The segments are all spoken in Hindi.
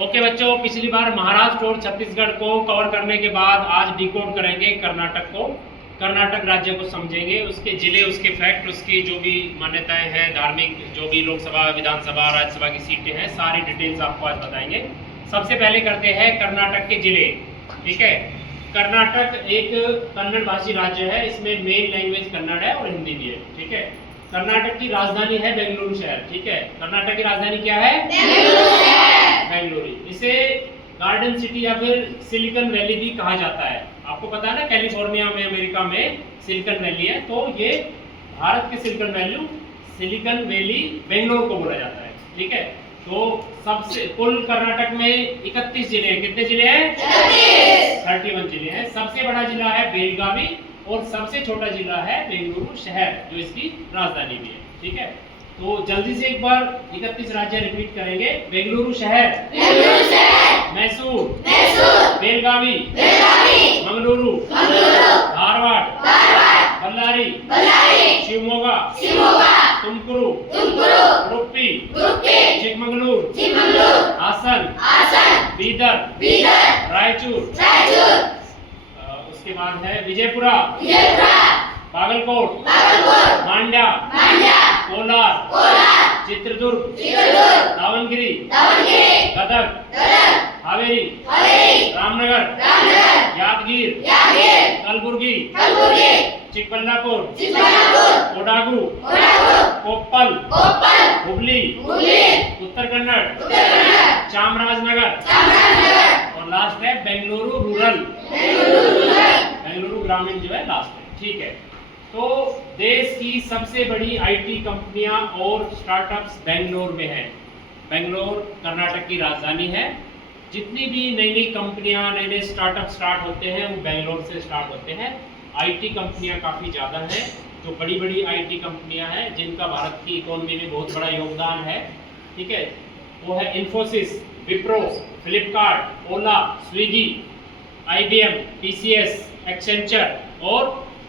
ओके बच्चों, पिछली बार महाराष्ट्र और छत्तीसगढ़ को कवर करने के बाद आज डिकोड करेंगे कर्नाटक को। कर्नाटक राज्य को समझेंगे, उसके जिले, उसके फैक्ट, उसकी जो भी मान्यताएं हैं, धार्मिक जो भी लोकसभा, विधानसभा, राज्यसभा की सीटें हैं, सारी डिटेल्स आपको आज बताएंगे। सबसे पहले करते हैं कर्नाटक के जिले। ठीक है, कर्नाटक एक कन्नड़ भाषी राज्य है, इसमें मेन लैंग्वेज कन्नड़ है और हिंदी भी है। ठीक है, कर्नाटक की राजधानी है बेंगलुरु शहर। ठीक है, कर्नाटक की राजधानी क्या है? बेंगलुरु। इसे गार्डन सिटी या फिर सिलिकॉन वैली भी कहा जाता है। आपको पता है ना, कैलिफोर्निया में, अमेरिका में सिलिकॉन वैली है, तो ये भारत के सिलिकॉन वैली बेंगलुरु को बोला जाता है। ठीक है, तो सबसे कुल कर्नाटक में 31 जिले हैं। कितने जिले हैं? 31 जिले हैं। सबसे बड़ा जिला है बेलगावी और सबसे छोटा जिला है बेंगलुरु शहर, जो इसकी राजधानी भी है। ठीक है, तो जल्दी से एक बार 31 राज्य रिपीट करेंगे। बेंगलुरु शहर, मैसूर, बेलगावी, मंगलुरु, धारवाड़, बल्लारी, शिवमोगा, तुमकुरू, उडुपी, चिकमंगलूर, हासन, बीदर, रायचूर, उसके बाद है विजयपुरा, बागलकोट, मांड्या, कोलार, चित्रदुर्ग, दावनगिरी, गदग, हावेरी, रामनगर, यादगीर, कलबुर्गी, चिकबल्लापुर, कोडागू, कोप्पल, हुबली, उत्तर कन्नड़, चामराजनगर और लास्ट है बेंगलुरु रूरल। बेंगलुरु ग्रामीण जो है लास्ट है। ठीक है, तो देश की सबसे बड़ी आईटी कंपनियां और स्टार्टअप्स बेंगलोर में हैं। बेंगलोर कर्नाटक की राजधानी है। जितनी भी नई नई कंपनियां, नए नए स्टार्टअप स्टार्ट होते हैं, वो बेंगलोर से स्टार्ट होते हैं। आईटी कंपनियां काफ़ी ज़्यादा हैं, जो बड़ी बड़ी आईटी कंपनियां हैं जिनका भारत की इकोनॉमी में बहुत बड़ा योगदान है। ठीक है, वो है इन्फोसिस, विप्रो, फ्लिपकार्ट, ओला, स्विगी, IBM, TCS, एक्सेंचर और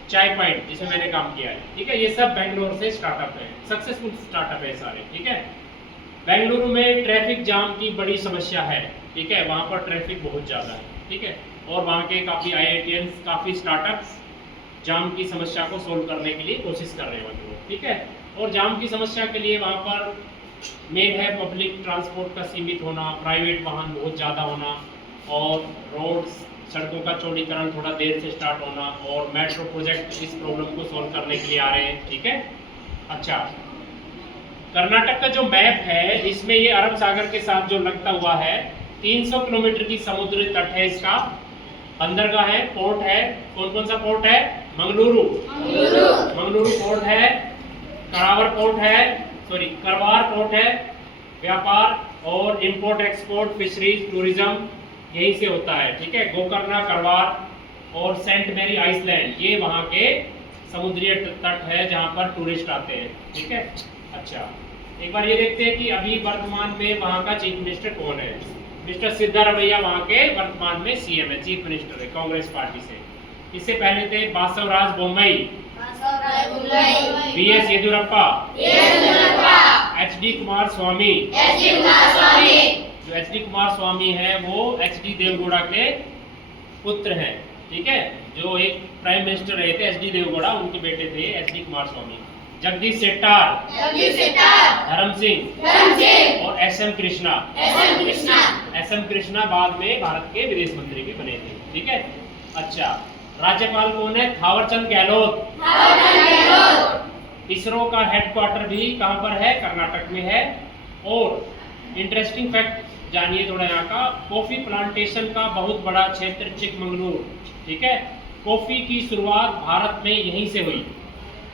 चाय पॉइंट, जिसमें मैंने काम किया है। ठीक है, ये सब बेंगलोर से स्टार्टअप है, सक्सेसफुल स्टार्टअप है सारे। ठीक है, बेंगलुरु में ट्रैफिक जाम की बड़ी समस्या है। ठीक है, वहाँ पर ट्रैफिक बहुत ज़्यादा है। ठीक है, और वहाँ के काफ़ी IITians, काफ़ी स्टार्टअप्स जाम की समस्या को सोल्व करने के लिए कोशिश कर रहे हैं। ठीक है, और जाम की समस्या के लिए वहाँ पर मेन है पब्लिक ट्रांसपोर्ट का सीमित होना, प्राइवेट वाहन बहुत ज़्यादा होना और रोड्स, सड़कों का चौड़ीकरण थोड़ा देर से स्टार्ट होना, और मेट्रो प्रोजेक्ट इस प्रॉब्लम को सोल्व करने के लिए आ रहे हैं। ठीक है, अच्छा, कर्नाटक का जो मैप है, इसमें ये अरब सागर के साथ जो लगता हुआ है, 300 किलोमीटर की समुद्री तट है इसका, बंदरगाह है, पोर्ट है। कौन कौन सा पोर्ट है? मंगलुरु पोर्ट है, करवार पोर्ट है। व्यापार और इंपोर्ट एक्सपोर्ट, फिशरीज, टूरिज्म यहीं से होता है। ठीक है, गोकर्णा, करवार और सेंट मैरी आइसलैंड, ये वहाँ के समुद्री तट है जहाँ पर टूरिस्ट आते हैं। ठीक है, अच्छा, एक बार ये देखते हैं कि अभी वर्तमान में वहाँ का चीफ मिनिस्टर कौन है। मिस्टर सिद्धारमैया वहाँ के वर्तमान में CM है, चीफ मिनिस्टर है कांग्रेस पार्टी से। इससे पहले थे बासवराज बोम्मई, BS येदियुरप्पा, HD कुमार स्वामी। जो HD कुमार स्वामी है वो HD देवगौड़ा के पुत्र हैं। ठीक है, जो एक प्राइम मिनिस्टर रहे थे HD देवगौड़ा, उनके बेटे थे HD कुमार स्वामी। जगदीश शेट्टार, धर्म सिंह और SM कृष्णा बाद में भारत के विदेश मंत्री भी बने थे। ठीक है, अच्छा, राज्यपाल कौन है? थावरचंद गहलोत। इसरो का हेडक्वार्टर भी कहाँ पर है? कर्नाटक में है। और इंटरेस्टिंग फैक्ट जानिए थोड़ा यहाँ का, कॉफी प्लांटेशन का बहुत बड़ा क्षेत्र चिकमंगलूर। ठीक है, कॉफी की शुरुआत भारत में यहीं से हुई।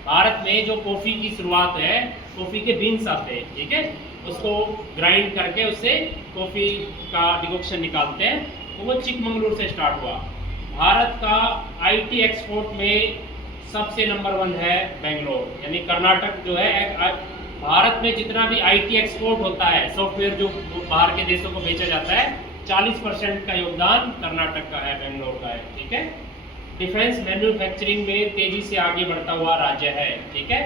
भारत में जो कॉफी की शुरुआत है, कॉफी के बीन्स आते हैं। ठीक है, उसको ग्राइंड करके उससे कॉफी का डिकॉक्शन निकालते हैं, तो वो चिकमंगलूर से स्टार्ट हुआ। भारत का IT एक्सपोर्ट में सबसे नंबर 1 है बेंगलोर, यानी कर्नाटक जो है। भारत में जितना भी IT एक्सपोर्ट होता है, सॉफ्टवेयर जो बाहर के देशों को बेचा जाता है, 40% का योगदान कर्नाटक का है, बेंगलोर का है। ठीक है, डिफेंस मैन्युफैक्चरिंग में तेजी से आगे बढ़ता हुआ राज्य है। ठीक है,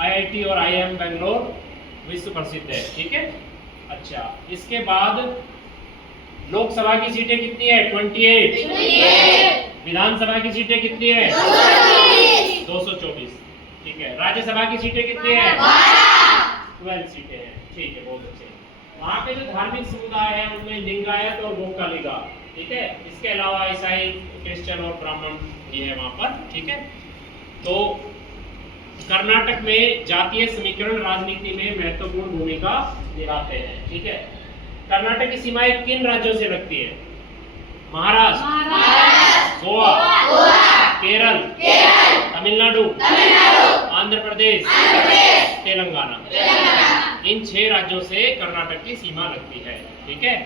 IIT और IIM बेंगलोर विश्व प्रसिद्ध है। ठीक है, अच्छा, इसके बाद लोकसभा की सीटें कितनी है? 28। विधानसभा की सीटें कितनी है? 224। ठीक है। राज्यसभा की सीटें कितनी है? 12 सीटें हैं। ठीक है, बहुत अच्छे। वहाँ पे जो धार्मिक समुदाय है उनमें लिंगायत और गोकालिका, ठीक है। इसके अलावा ईसाई, क्रिश्चियन और ब्राह्मण ये है वहाँ पर, ठीक है। तो कर्नाटक में जातीय समीकरण राजनीति में महत्वपूर्ण भूमिका निभाते हैं, ठीक है। कर्नाटक की सीमाएं किन राज्यों से लगती है? महाराष्ट्र, गोवा, केरल, तमिलनाडु, आंध्र प्रदेश, तेलंगाना। इन 6 राज्यों से कर्नाटक की सीमा लगती है, ठीक है।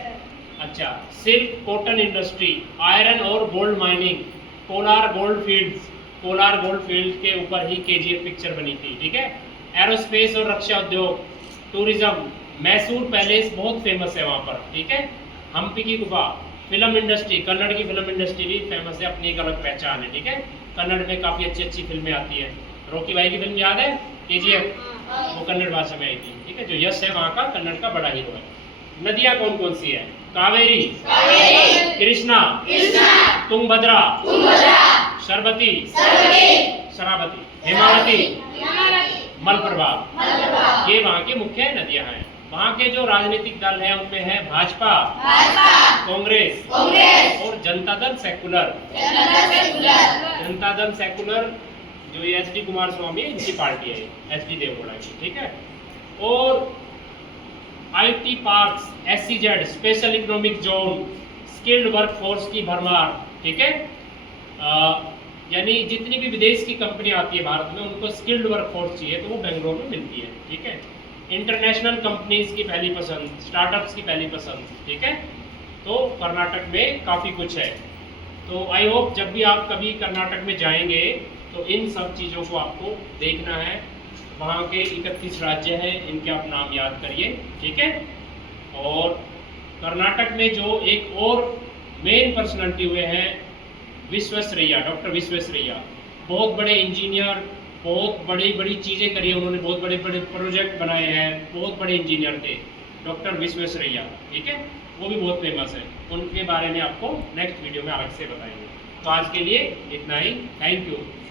अच्छा, सिल्क, कॉटन इंडस्ट्री, आयरन और gold mining, Kolar gold field के ऊपर ही केजीएफ पिक्चर बनी थी, ठीक है। एरोस्पेस और रक्षा उद्योग, टूरिज्म, मैसूर पैलेस बहुत फेमस है वहाँ पर, ठीक है। हम्पी की गुफा, फिल्म इंडस्ट्री, कन्नड़ की फिल्म इंडस्ट्री भी फेमस है, अपनी एक अलग पहचान है, ठीक है। कन्नड़ में काफ़ी अच्छी फिल्में आती हैं। रॉकी भाई की फिल्म याद है? केजीएफ, वो कन्नड़ भाषा में आई थी, ठीक है। जो यश है वहाँ का कन्नड़ का बड़ा हीरो है। नदियाँ कौन कौन सी है? कावेरी, कृष्णा, तुंगभद्रा, शरावती, हेमावती, मलप्रभा, ये वहाँ की मुख्य नदियाँ हैं। वहाँ के जो राजनीतिक दल हैं उनमें है भाजपा, कांग्रेस और जनता दल सेकुलर। जनता दल सेकुलर जो ये एस डी कुमार स्वामी है, इनकी पार्टी है, एस डी देवगौड़ा की, ठीक है। और IT parks, SEZ special economic zone, skilled workforce की भरमार, ठीक है। यानी जितनी भी विदेश की कंपनी आती है भारत में, उनको स्किल्ड वर्कफोर्स चाहिए तो वो बेंगलोर में मिलती है, ठीक है। इंटरनेशनल कंपनीज की पहली पसंद, स्टार्टअप्स की पहली पसंद, ठीक है। तो कर्नाटक में काफ़ी कुछ है। तो आई होप जब भी आप कभी कर्नाटक में जाएंगे तो इन सब चीज़ों को आपको देखना है। वहाँ के 31 राज्य हैं, इनके आप नाम याद करिए, ठीक है। और कर्नाटक में जो एक और मेन पर्सनालिटी हुए हैं, विश्वेश्वरैया, डॉक्टर विश्वेश्वरैया, बहुत बड़े इंजीनियर, बहुत बड़ी चीज़ें करी है उन्होंने, बहुत बड़े प्रोजेक्ट बनाए हैं, बहुत बड़े इंजीनियर थे डॉक्टर विश्वेश्वरैया, ठीक है। वो भी बहुत फेमस है, उनके बारे में आपको नेक्स्ट वीडियो में अलग से बताएंगे। तो आज के लिए इतना ही, थैंक यू।